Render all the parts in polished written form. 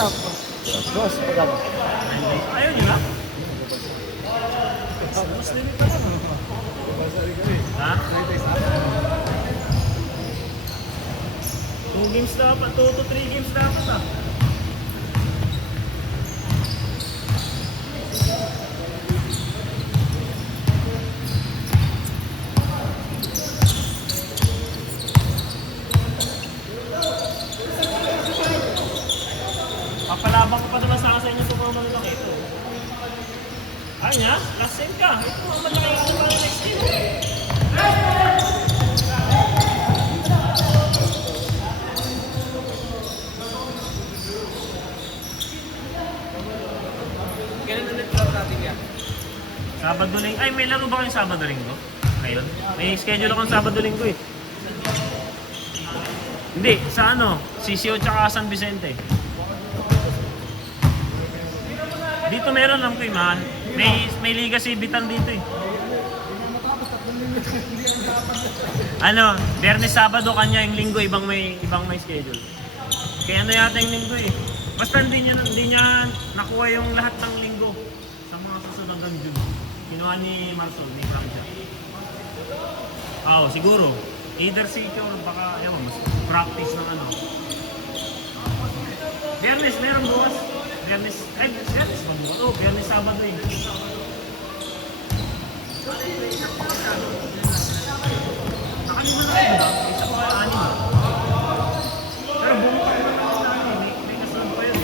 Boss, pagkano? Ayaw nyo na? Mas limit pa lang. Ha? 2 games dapat, 2 to 3 games dapat ah. Papalabang ko pa naman sa inyo kung mga malaki ito. Ay niya, last time ka. Ito ang malaki ka para next game. Kailan ulit laro natin yan? Sabado linggo. Ay, may laro ba kayong Sabado linggo? Ngayon? May schedule akong Sabado linggo eh. Hindi, sa ano? CCO tsaka San Vicente. Dito meron lang ko eh, man. May Liga si Bitan dito eh. Ano, Biyernes, Sabado kanya yung linggo, ibang may schedule. Kaya ano yata yung linggo eh. Basta hindi niya nakuha yung lahat ng linggo sa mga susunod hanggang June. Kinuha ni Marsol, ni Francia. Siguro. Either city or baka, ewan, mas practice ng ano. Biyernes, meron bukas. Biyernes ba bukas? Biyernes, Sabado eh. Nakalima na kayo ba? Isa pa kaya 6. Pero buong pa rin may kasunod pa yun.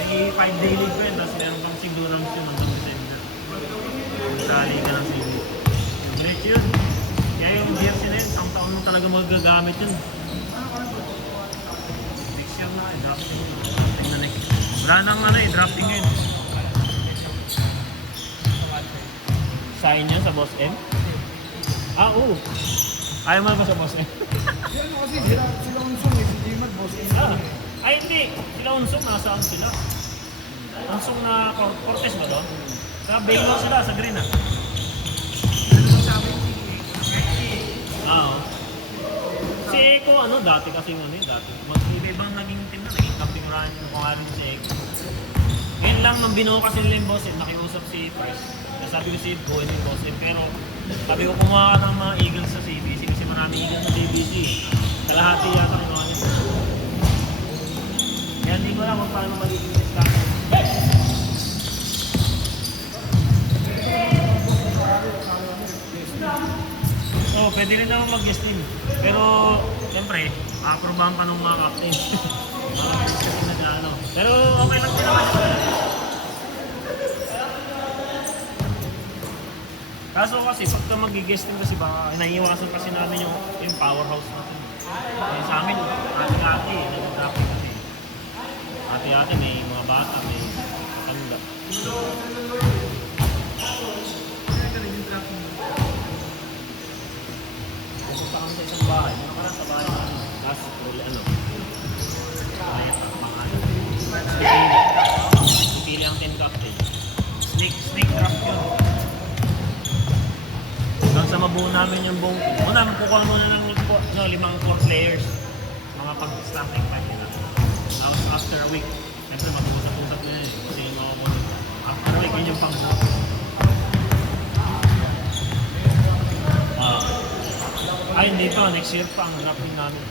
May 5-day league pa yun, tapos meron pang sigurang yun hanggang December. Sa liga ng Cebu. Diretso yun. Kaya yung jersey na yun, isang taon mo talaga magagamit yun. Next year na, drafting na next. Wala nang drafting yun. Sign niya sa Boss M? Oo. Ayaw mo ba sa Boss M? Kasi sila unsong eh, si Jimad, boss. Ay hindi, sila Unsong, nasaan sila? Unsong na Cortez ba doon? Sa Baylor sila, sa Green ah. Oo. Si Eko, dati kasi dati. Iba-ibang naging team na, naging camping run yung kung ano si Eko. Ngayon lang, nang binuo kasi nila yung Boss M, nakiusap si Price. Sabi ko si Eko, hindi yung Boss M, pero sabi ko kumuha ka ng mga Eagles sa CBC kasi maraming Eagles sa CBC. Kalahati yata kinuha niya. Kaya hindi ko alam kung paano magiging discussion. So, pwede rin naman mag-guest din. Pero, siyempre, makaprobahan pa ng mga captain. Pero okay lang din naman. Kaso kasi, pagka mag-guest din kasi baka naiiwasan kasi namin yung powerhouse natin. Kaya sa amin, ate-ate, nag-traffic kami. Ate-ate, may mga bata, may tanda. Pupunta kami sa isang bahay. Ano ka lang sa bahay namin? Last, kaya takmakan. Pili ang 10 captain. Snake draft yun. Hanggang sa mabuo namin yung buong team. Magkukuha muna ng 5 core players. Mga pag-starting time nila. After a week, siyempre mag-usap-usap nila yun. Kasi yung mga muna. After a week, yun yung pang-buo. Ay, hindi pa. Next year pa ang drafting namin.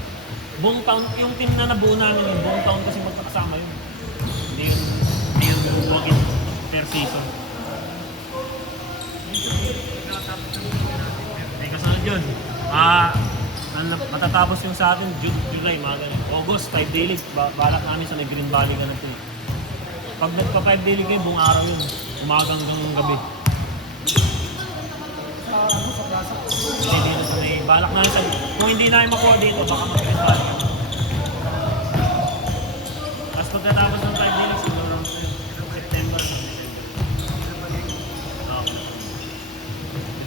Buong taon, yung team na nabuo namin yung buong taon kasi magkakasama yun. Hindi yun buwagin per season. May kasunod yun. Matatapos yung sa atin, June, July, mga ganyan. August, 5-day league. Balak namin sa may Green Valley ganun ito. Pag nagpa 5-day league yun, buong araw yun. Umaga hanggang gabi. Hindi na sa may balak namin sa... Kung hindi namin makuha dito, baka mag-Green Valley. Tapos pagkatapos ng 5-day league, siguro September sa December.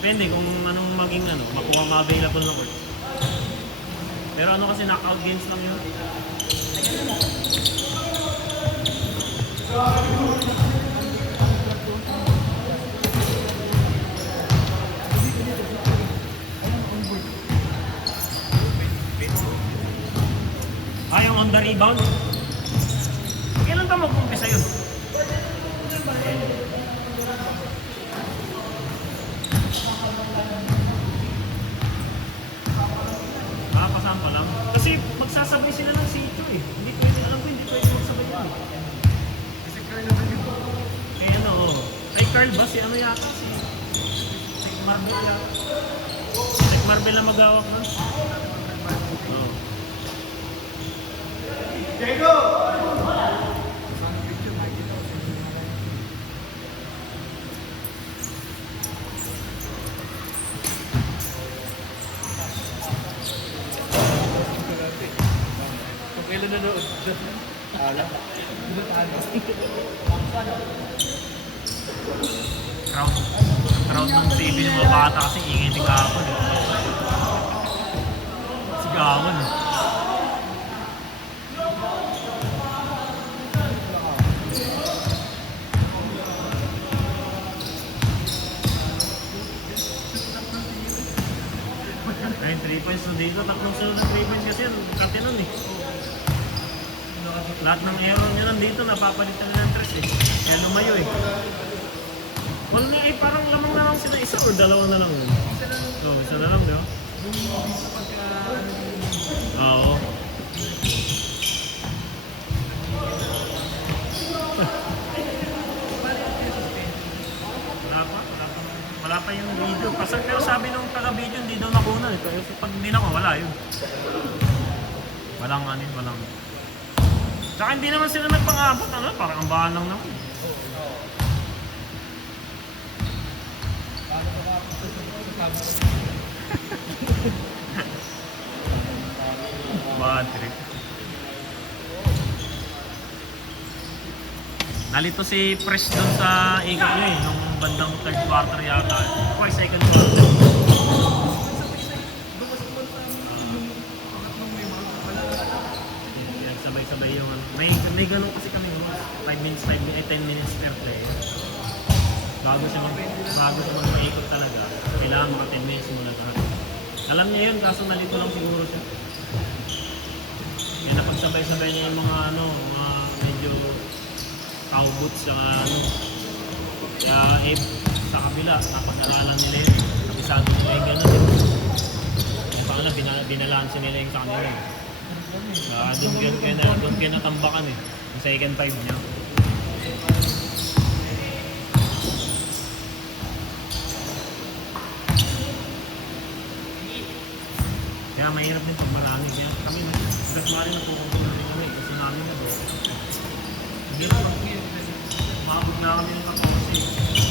Depende kung anong maging makuha ma-available na court. Pero kasi knockout games lang yun. Yung on the rebound. mag-umpisa yun. Makakasama lang. Kasi magsasabay sila ng sitio eh. Hindi pwede, alam ko hindi pwede magsabay yun. Kasi Carl naman yung Eh ano, kay Carl ba? Si ano yata? Si Marvel yata. Si Marvel na magawak nun. Oo. Diego! Sa picture, makikita ko sa inyo. Kung kailan nanood. Ala. Crowd ng TV ng mga bata kasi ingay ni Gawon eh. Si Gawon eh. Ayun, 3 points na dito. Tatlong sunod na 3 points kasi yun. Kati nun eh. Lahat ng error nyo nandito, napapalitan nila ng 3 eh. Kaya lumayo eh. Wala na eh, parang lamang na lang sila isa or dalawa na lang yun. Oo, isa na lang, di ba? Oo. Wala pa yung video. Pero sabi nung taga-video, hindi daw nakunan eh. Pero pag hindi na wala yun. Walang ano yun, walang... Tsaka hindi naman sila nagpang-abot, ano? Parang ang bahan lang naman. Bad trip. Nalito si Fresh doon sa ikot nyo eh, nung bandang third quarter yata. Or second quarter. Yan, sabay-sabay yung ano. May ganun kasi kami 5 minutes, 10 minutes per play. Bago siya mag-maikot talaga, kailangan maka 10 minutes muna lahat. Alam niya yun, kaso nalito lang siguro siya. Kaya napagsabay-sabay niya yung mga ano, mga medyo cow boots sa ano. Kaya eh, sa kabila, napag-aralan nila yun. Kabisado nila yung gano'n. Yung pangala, binalansin nila yung sa kanila. Doon kaya natambakan eh. Yung second 5 niya. Kaya mahirap din pag marami. Kaya kami nagkakari na pupunta rin kami kasi namin na doon. Hindi na umabot na kami ng kaposi.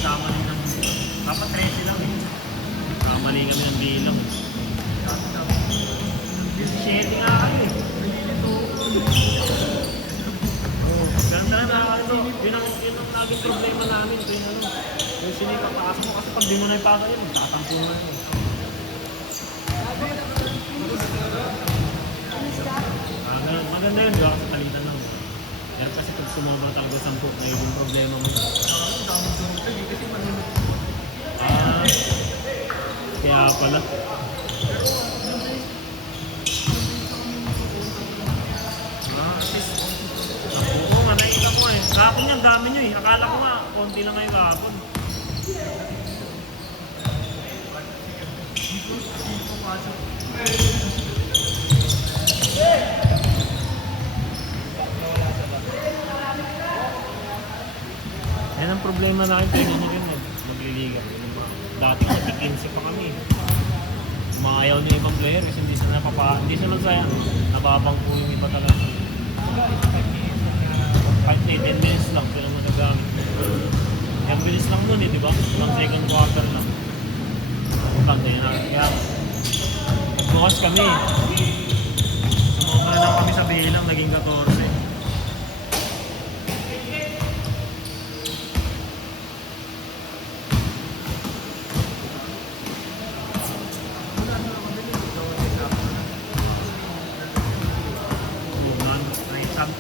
Kamali ng dapat 13 lang eh. Kamali kami ng bilang. 17 nga kami eh. Ganda na ano, yun ang naging problema namin. Ito yung ano, yung sinipataas mo kasi pag di mo na ipaka yun, tatampo mo na yun. Maganda yun, di ba? Kasi palitan lang. Yan kasi pag sumobra talaga 10, na yung problema mo. Kaya pala. Oo nga, nakikita ko eh. Kahapon yung dami nyo eh. Akala ko nga, konti lang kayo kahapon. Yan ang problema natin, tingnan nyo yun, magliliga. Dati nagkikinsi pa kami. Umayaw niyo ibang player kasi hindi sila magsayang. Nababangko yung iba talaga. Kahit 10 minutes lang, sila nagagamit. Yung bilis lang nun eh, di ba? Lang second quarter lang. Tantay na. Kaya, bukas kami. Sumobra lang kami sa bilang, naging 14.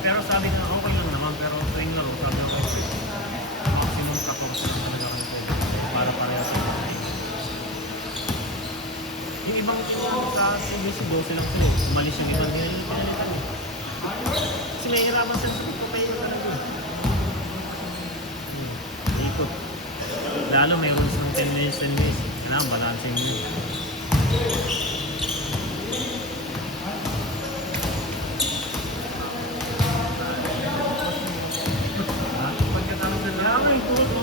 Pero sabi na okay lang naman, pero tuwing laro, sabi ako, maximum 14 lang talaga kami para pareha sa yung ibang sa CBC 12 lang sila, umalis yung ibang pinalitan. Kasi may hirapan sa pagpapayo talaga. lalo may rules ng 10 minutes, 10 minutes. Kailangan balancing yun. Pagkatapos na Kaya may tuto.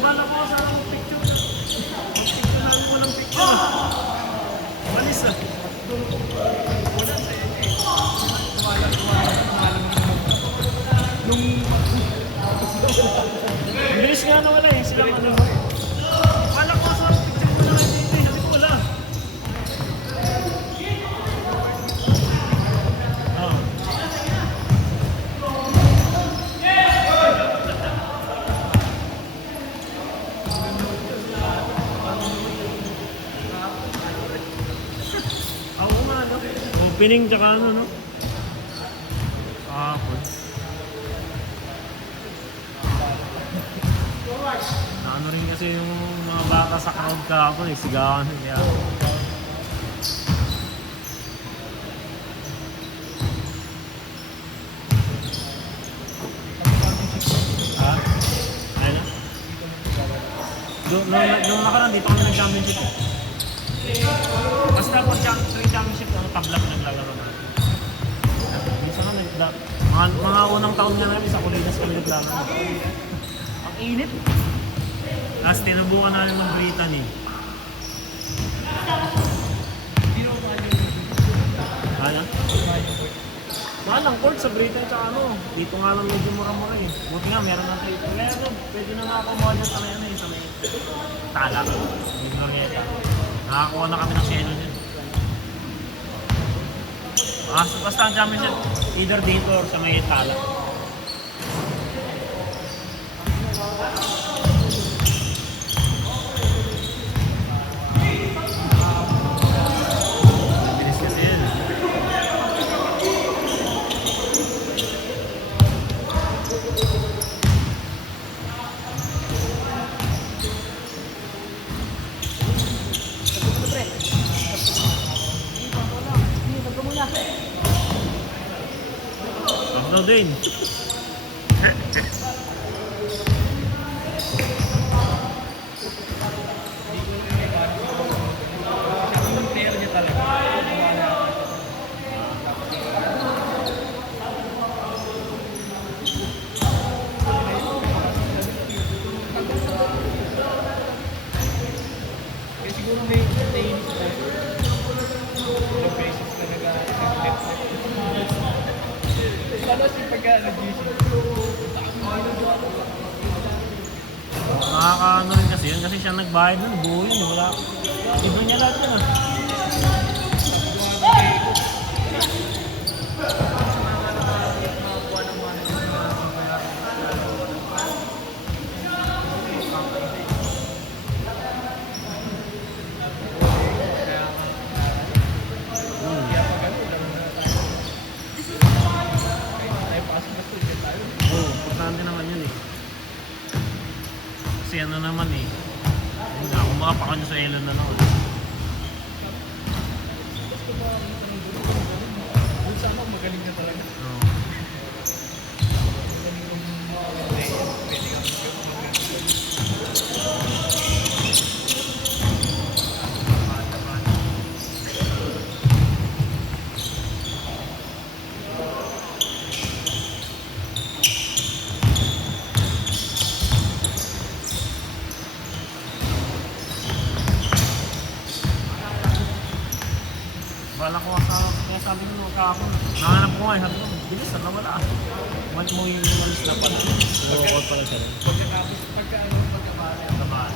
Bala ko sa akong picture. Picture namin ko ng picture. Malis na. wala sa iyo eh. Tumalang nung Ang bilis nga nawala eh. Silang ano. Bala ko sa picture ko na dito eh. Hindi ko wala. Oo. Ako nga no. Opening tsaka ano no. Kahapon. Ano rin kasi yung mga bata sa crowd kahapon eh. Sigawan. Kaya. Ha? Ayun na? Nung nakaraan, di pa kami nag-championship. Basta pag championship, tablak naglalaro na. Minsan na, mga unang taon nga namin sa Colinas kami naglalaro. Ang init. Tapos tinubukan namin ng Brittany. hindi mo Ano? Mahal ang court sa Brittany tsaka ano. Dito nga lang medyo mura-mura eh. Buti nga meron na tayo. Kaya ano, pwede na nakakuha dyan sa may ano eh. Sa may tala. May glorieta. Nakakuha na kami ng seno dyan. Basta ang championship, either dito or sa may tala. Bilis kasi yun. Pagdaw din. yung player niya talaga. Kaya siguro may naiinis tayo. Ilang beses na nag-left. Lalo si pagka-GC. Nakakaano rin kasi yun kasi siya nagbayad nun, buo yun, wala. Iba niya lahat yun ah. Oo, importante naman yun eh. Kasi ano naman eh. Yun nga, kung makapakano sa Elon na naman. Sama magaling na talaga. Oo. Bala ko kaya sabi ko kahapon, nahanap ko nga eh, sabi ko, bilis na nawala. Kumalit mo yung walis na pala. So, out pala siya rin. Pagkatapos, pagkabali. Kabaan.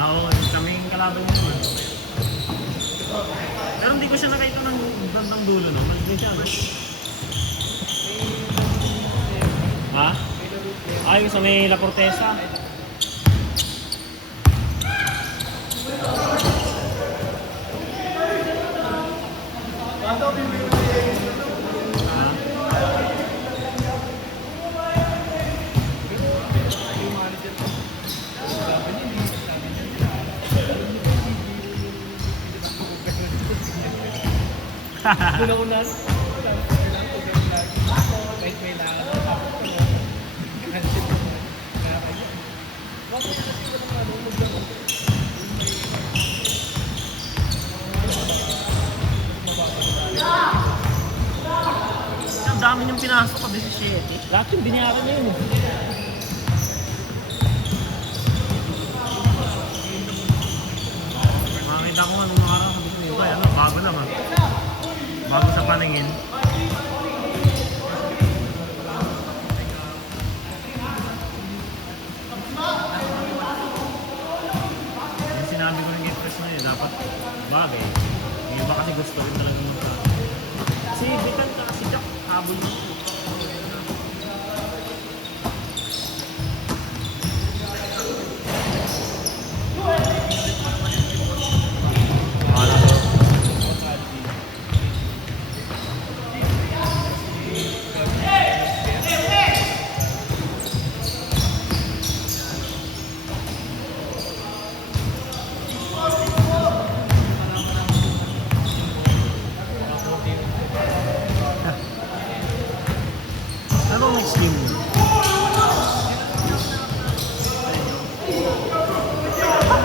Oo, kaming kalaban mo. Pero hindi ko siya nakita ng bandang dulo, no? Mas din siya, no? Ha? Ay, sa may La Portesa. Una-unan. Kailangan ko din lagi. Kahit may lakad na tapos ko. Cancel ko na. Kaya kayo. Bakit kasi ko naman ano, lang ako. Ang dami niyong pinasok ka, 17. Lahat yung binayaran na yun eh. Makita ko anong araw, sabi ko yun, ano, bago naman. Bago sa paningin. Yung sinabi ko rin kay Chris na yun, dapat bagay. Yung iba kasi gusto rin talaga magka. Si Bikan ka, si Jack, habol mo. Wala to. Anong next game mo?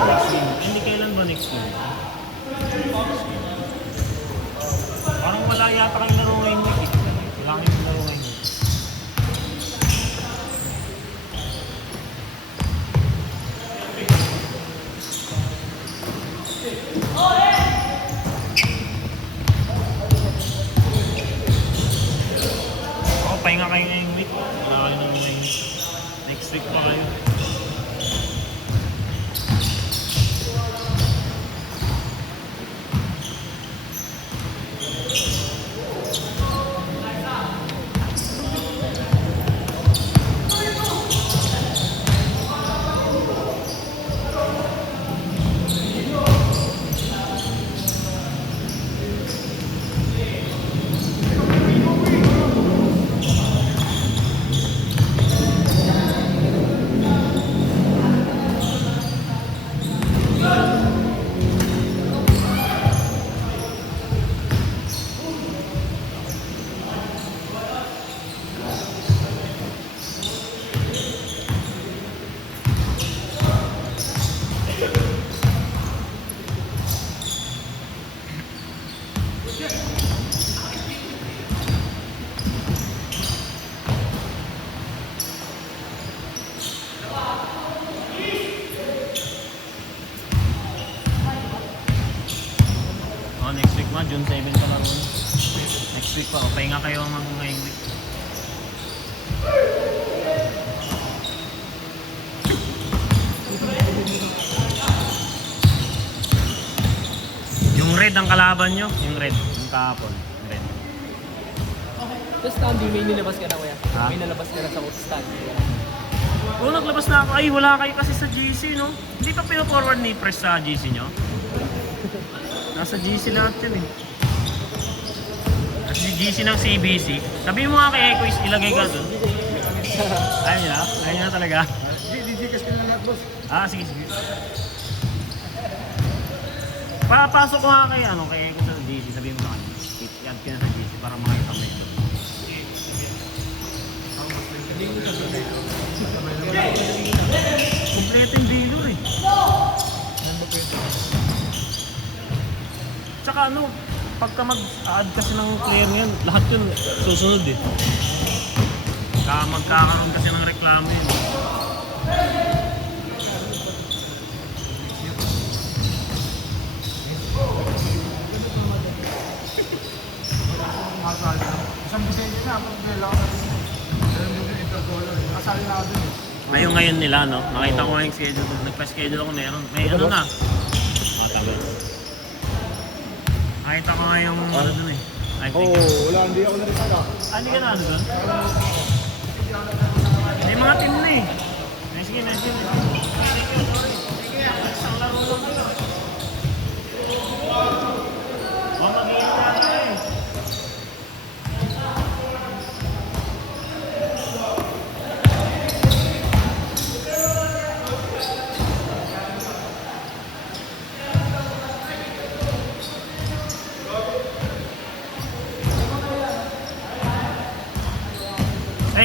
Next game. Hindi kailan ba next game? Parang wala yata kayong laro ngayon week eh. Wala kayong laro ngayon week. Ako, pahinga kayo ngayong week. Wala kayo nang ngayong week. Next week pa kayo. Oh, next week ma, June 7 pa laro na. Next week pa, pahinga kayo ang mga ngayong week. Yung red ang kalaban nyo, yung red, yung kahapon, yung red. Sa stand, may nilabas ka na kuya. Ha? May nalabas ka na sa stand. Oo, naglabas na ako. Ay, wala kayo kasi sa GC, no? Hindi pa pino-forward ni Press sa GC nyo? Nasa GC lahat yun eh. At si GC ng CBC. Sabihin mo nga kay Equis, ilagay ka doon. Ayaw niya? Ayaw niya talaga? DJ kasi na lahat boss. Ah, sige, sige. Papasok ko nga kay, kay Equis sa GC. Sabihin mo na kanya. Yan, ka na sa GC para makita mo ito. Kompleto yung dealer eh. Tsaka pagka mag-add kasi ng player ngayon, lahat yun susunod eh. Magkakaroon kasi ng reklamo yun. Isang Vicente na, pag-bela ka natin. Meron din yung Intercolor. Kasali na ako dun eh. Ngayon nila, no? Nakita ko yung schedule. Nagpa-schedule ako meron. May ano na. Tama. Nakita ko nga yung ano dun eh. I think. Wala, hindi ako narisala. Hindi ka na ano dun? May mga team na eh. Sige. Isang laro lang ito. Mag-iingat na tayo.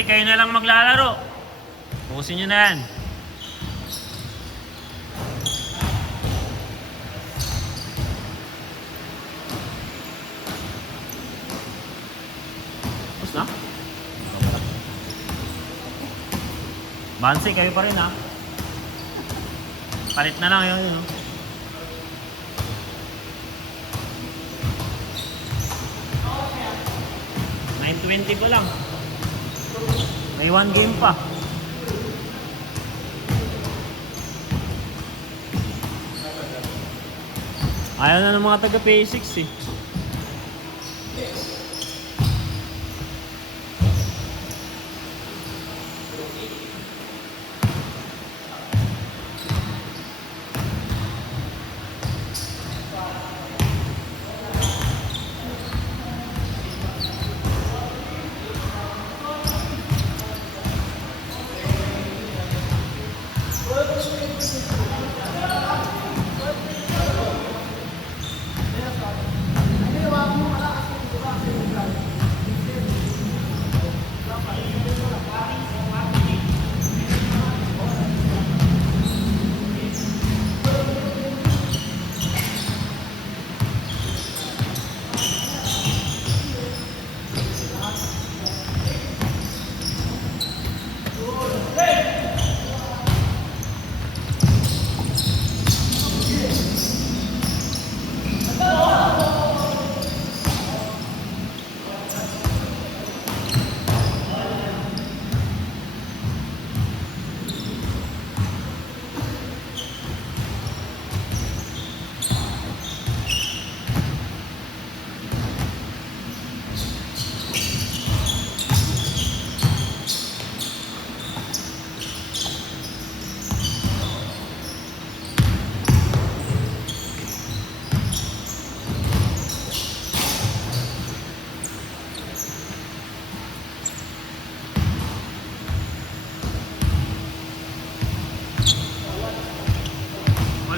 Okay, kayo na lang maglalaro. Pusin nyo na yan. Tapos na? Bansi, kayo pa rin ha. Palit na lang yun. 9:20 pa lang. May 1 game pa. Ayaw na ng mga taga P6 eh.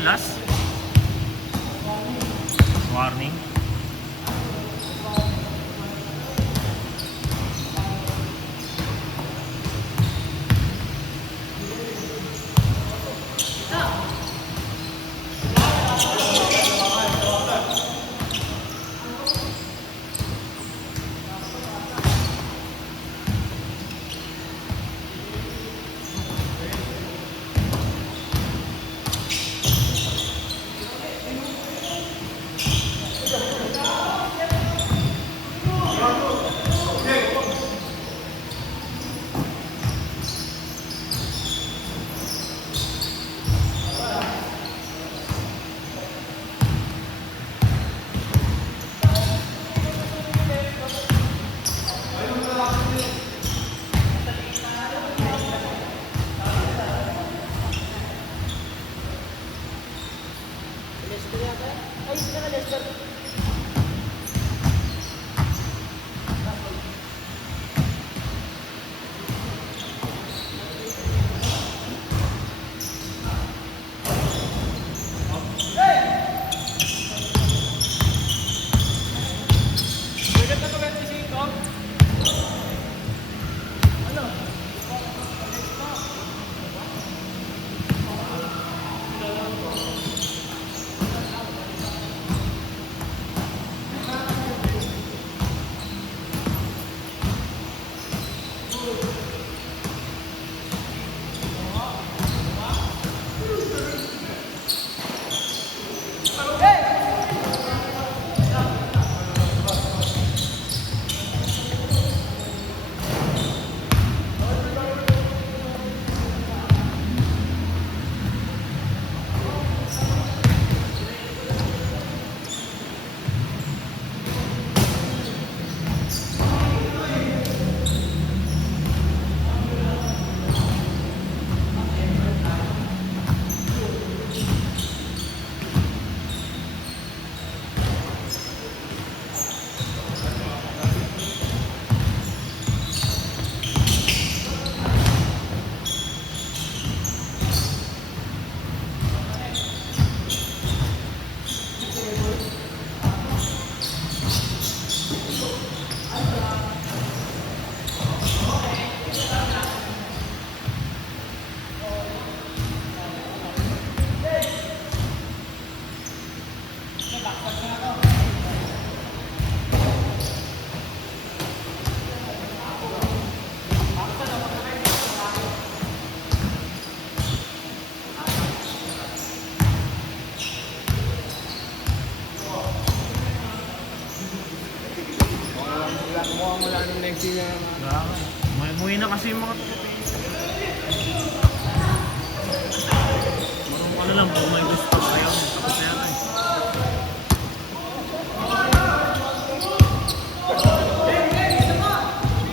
Last warning. nung next year na Grabe. Umuwi na kasi yung mga marunong ano lang, kung may gusto.